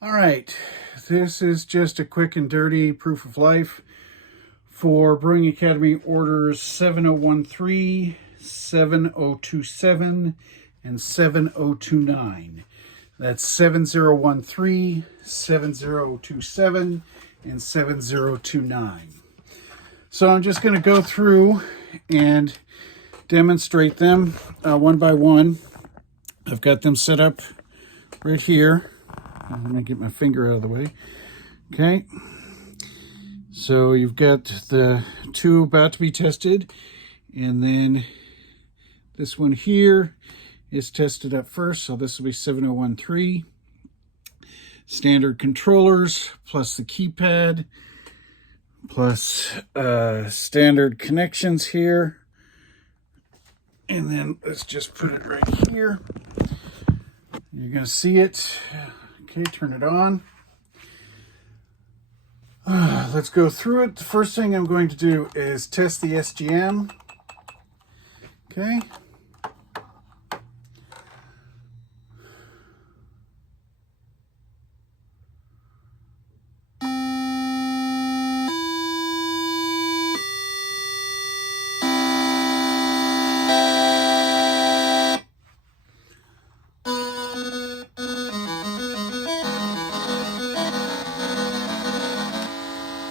All right, this is just a quick and dirty proof of life for Brewing Academy orders 7013, 7027, and 7029. That's 7013, 7027, and 7029. So I'm just going to go through and demonstrate them one by one. I've got them set up right here. I'm going to get my finger out of the way. Okay. So you've got the two about to be tested, and then this one here is tested up first. So this will be 7013. Standard controllers plus the keypad plus standard connections here. And then let's just put it right here. You're going to see it. Okay, turn it on. Let's go through it. The first thing I'm going to do is test the SGM. Okay.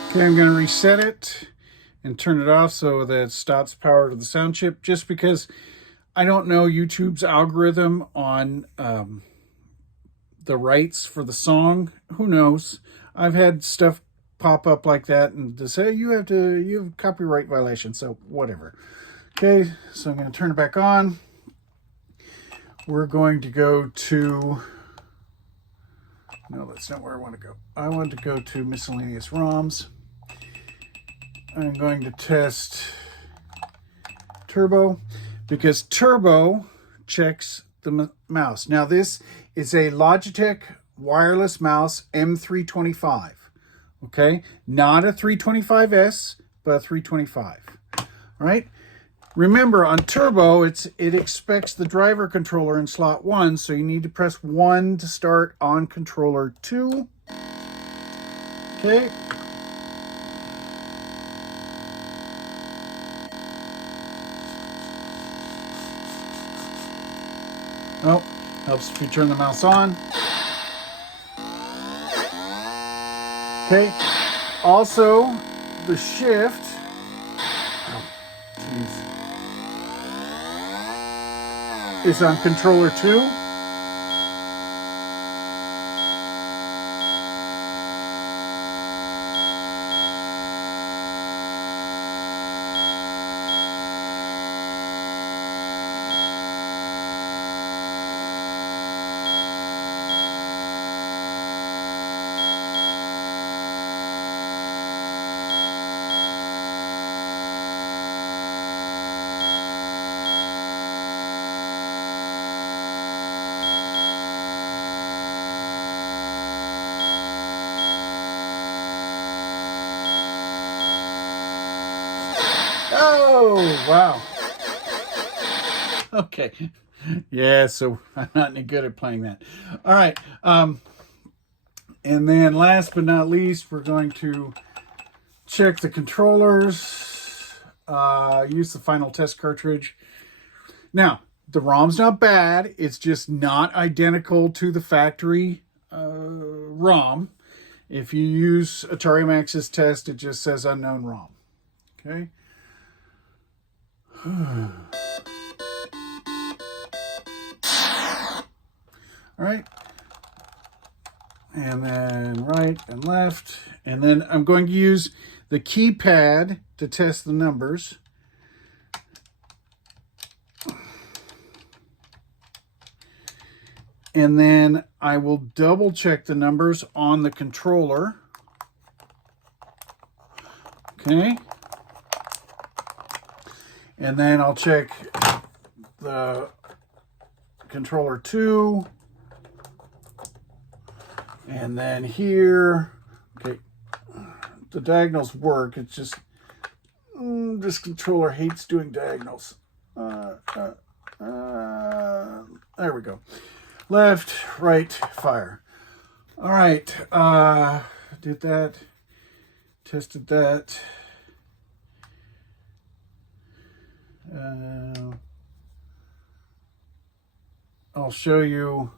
Okay, I'm going to reset it and turn it off so that it stops power to the sound chip, just because I don't know YouTube's algorithm on the rights for the song. Who knows? I've had stuff pop up like that and to say you have a copyright violation, so whatever. Okay, so I'm going to turn it back on. We're going to go to, no, that's not where I want to go. I want to go to miscellaneous ROMs. I'm going to test Turbo, because Turbo checks the mouse. Now this is a Logitech wireless mouse M325. Okay, not a 325S, but a 325. All right. Remember, on Turbo, it expects the driver controller in slot 1, so you need to press 1 to start on controller 2. Okay. Oh, helps if you turn the mouse on. Okay. Also, the shift. Is on controller 2. Oh, wow. Okay. Yeah, so I'm not any good at playing that. All right. And then last but not least, we're going to check the controllers, use the final test cartridge. Now, the ROM's not bad. It's just not identical to the factory ROM. If you use Atari Max's test, it just says unknown ROM. Okay. All right. And then right and left. And then I'm going to use the keypad to test the numbers. And then I will double check the numbers on the controller. Okay. And then I'll check the controller 2. And then here, okay, the diagonals work. It's just, this controller hates doing diagonals. There we go. Left, right, fire. All right, did that, tested that. I'll show you,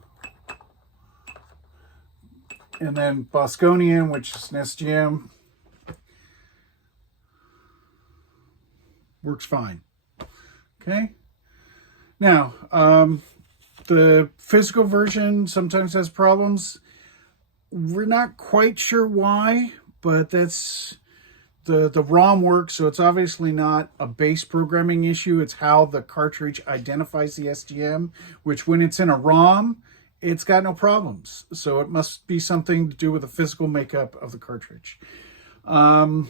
and then Bosconian, which is an SGM, works fine. Okay, now the physical version sometimes has problems. We're not quite sure why, but that's the ROM works, so it's obviously not a base programming issue. It's how the cartridge identifies the SGM, which when it's in a ROM, it's got no problems. So it must be something to do with the physical makeup of the cartridge. And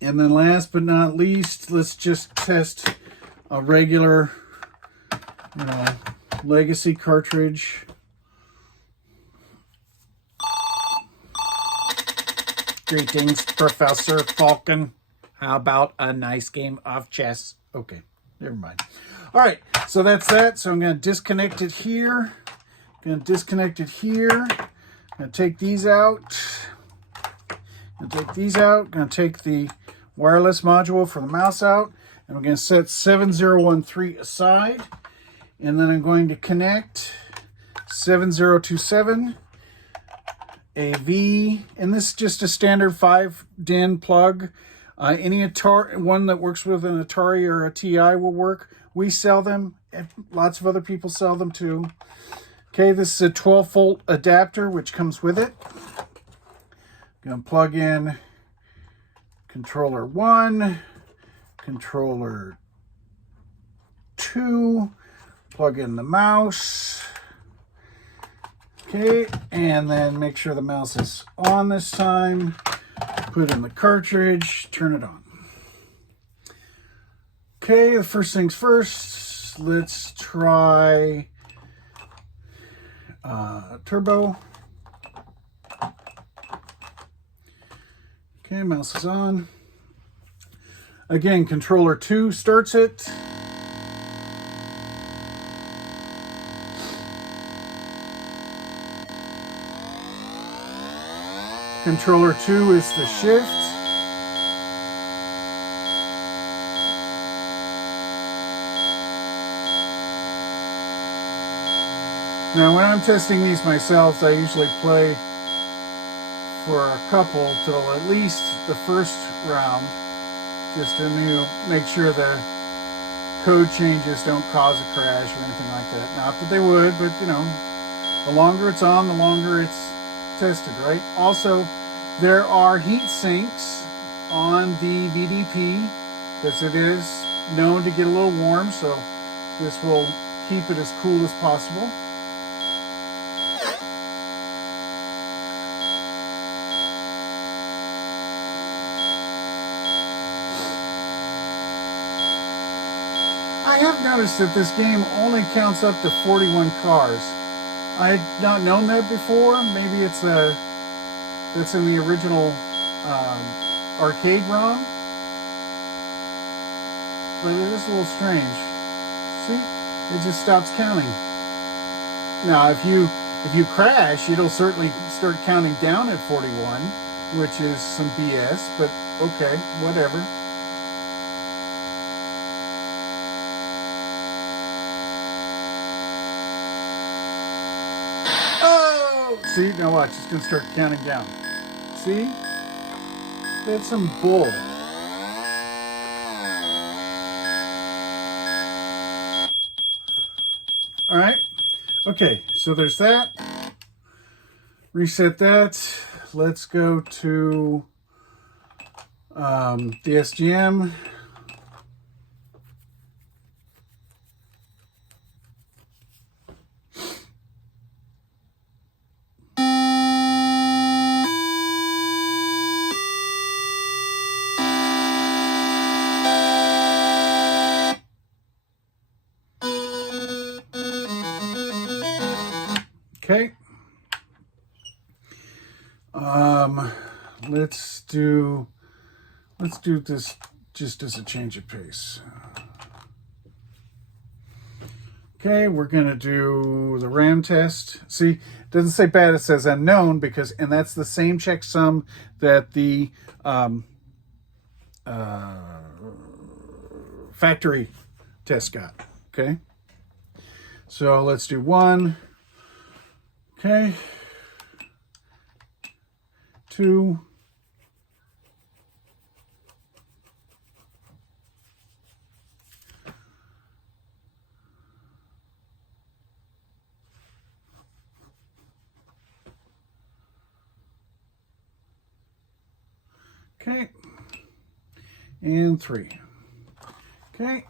then last but not least, let's just test a regular, legacy cartridge. Greetings, Professor Falcon. How about a nice game of chess? Okay, never mind. All right, so that's that. So I'm going to disconnect it here. Going to disconnect it here. Going to take these out. Going to take these out. Going to take the wireless module for the mouse out. And we're going to set 7013 aside. And then I'm going to connect 7027. AV, and this is just a standard 5-DIN plug. Any Atari, one that works with an Atari or a TI will work. We sell them, and lots of other people sell them too. Okay, this is a 12-volt adapter which comes with it. I'm going to plug in controller 1, controller 2, plug in the mouse. Okay, and then make sure the mouse is on this time. Put in the cartridge, turn it on. Okay, the first things first, let's try turbo. Okay, mouse is on. Again, controller 2 starts it. Controller 2 is the shift. Now when I'm testing these myself, I usually play for a couple till at least the first round, just to make sure the code changes don't cause a crash or anything like that. Not that they would, but the longer it's on, the longer it's tested, right? Also, there are heat sinks on the VDP because it is known to get a little warm, so this will keep it as cool as possible. I have noticed that this game only counts up to 41 cars. I had not known that before. Maybe that's in the original arcade ROM, but it is a little strange. See, it just stops counting. Now, if you crash, it'll certainly start counting down at 41, which is some BS. But okay, whatever. See, now watch, it's going to start counting down. See? That's some bull. All right. Okay, so there's that. Reset that. Let's go to the SGM. Okay. Let's do this just as a change of pace. Okay, we're going to do the RAM test. See, it doesn't say bad, it says unknown, because, and that's the same checksum that the factory test got. Okay, so let's do 1. Okay, 2. Okay, and 3. Okay,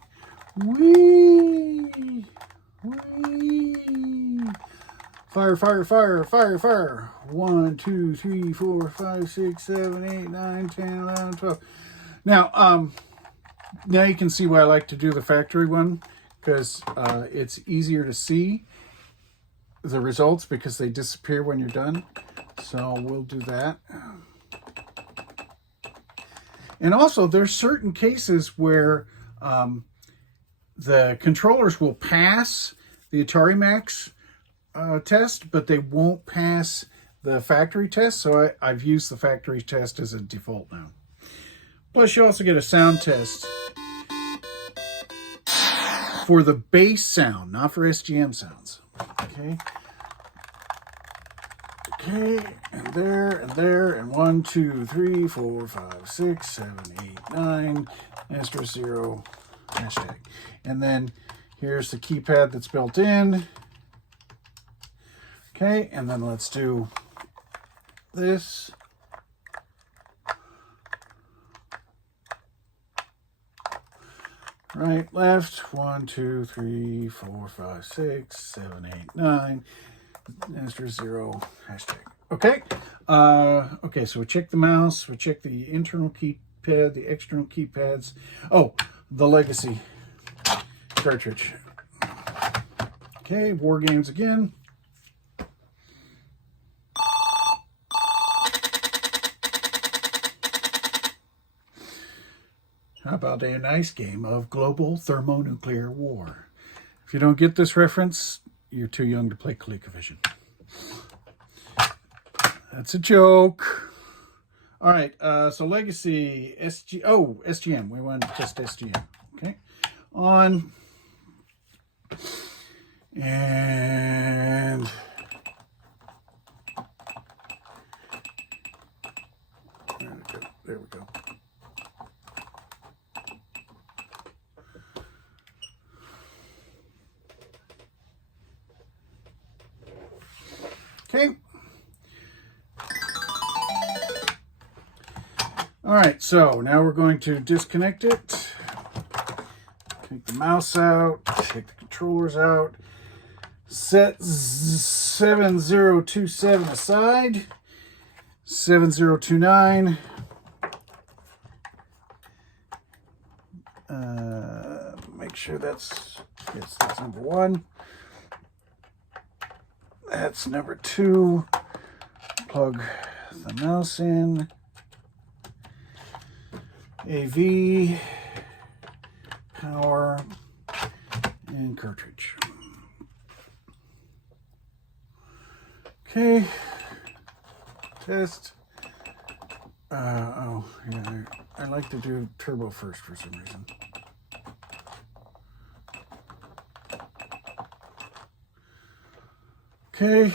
whee, whee. Fire, fire, fire, fire, fire. 1, 2, 3, 4, 5, 6, 7, 8, 9, 10, 11, 12. Now, now you can see why I like to do the factory one, because it's easier to see the results because they disappear when you're done. So we'll do that. And also, there's certain cases where the controllers will pass the Atari Max test, but they won't pass the factory test. So I've used the factory test as a default now. Plus, you also get a sound test for the bass sound, not for SGM sounds. Okay. Okay, and there, and 1, 2, 3, 4, 5, 6, 7, 8, 9, *0 hashtag. And then here's the keypad that's built in. Okay, and then let's do this. Right, left, 1, 2, 3, 4, 5, 6, 7, 8, 9. *0 hashtag. Okay. Okay, so we check the mouse, we check the internal keypad, the external keypads. Oh, the legacy cartridge. Okay, War Games again. How about a nice game of global thermonuclear war? If you don't get this reference, you're too young to play ColecoVision. That's a joke. All right, so Legacy, SGM. We want to test SGM. Okay, on. And there we go. Okay. All right, so now we're going to disconnect it. Take the mouse out, take the controllers out. Set 7027 aside. 7029. Make sure that's, yes, that's number 1. That's number 2. Plug the mouse in. AV, power, and cartridge. Okay, test. Oh, yeah, I like to do turbo first for some reason. Okay.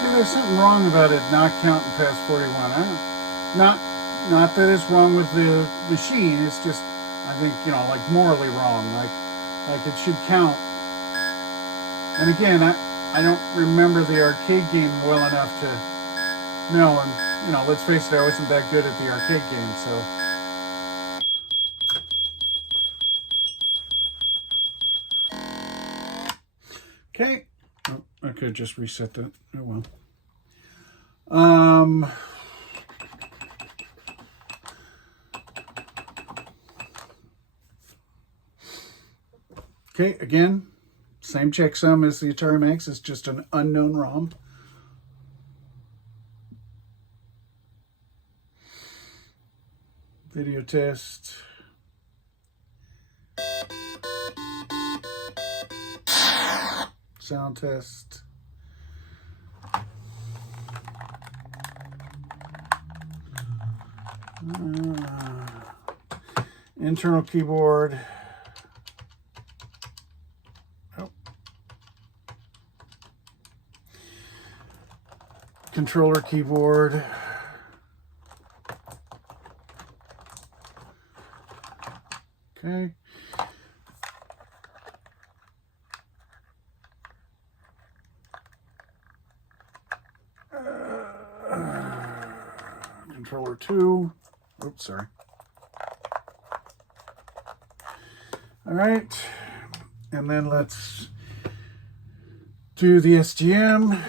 See, there's something wrong about it not counting past 41. Not that it's wrong with the machine. It's just, I think, you know, like morally wrong. Like it should count. And again, I don't remember the arcade game well enough to know. And, you know, let's face it, I wasn't that good at the arcade game, so. Okay. Oh, I could just reset that. Oh, well. Okay, again, same checksum as the Atari Max. It's just an unknown ROM. Video test. Sound test. Internal keyboard. Oh. Controller keyboard. Okay. Controller 2. Oops, sorry. All right. And then let's do the SGM.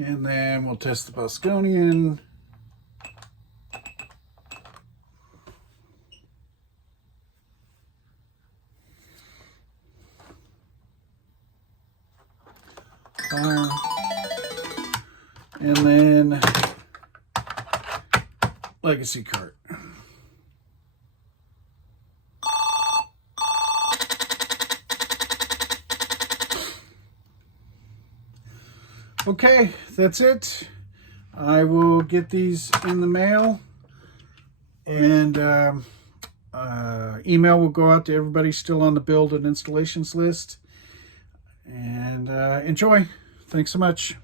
And then we'll test the Bosconian. Fire. And then Legacy cart. Okay, that's it. I will get these in the mail, and email will go out to everybody still on the build and installations list. And enjoy. Thanks so much.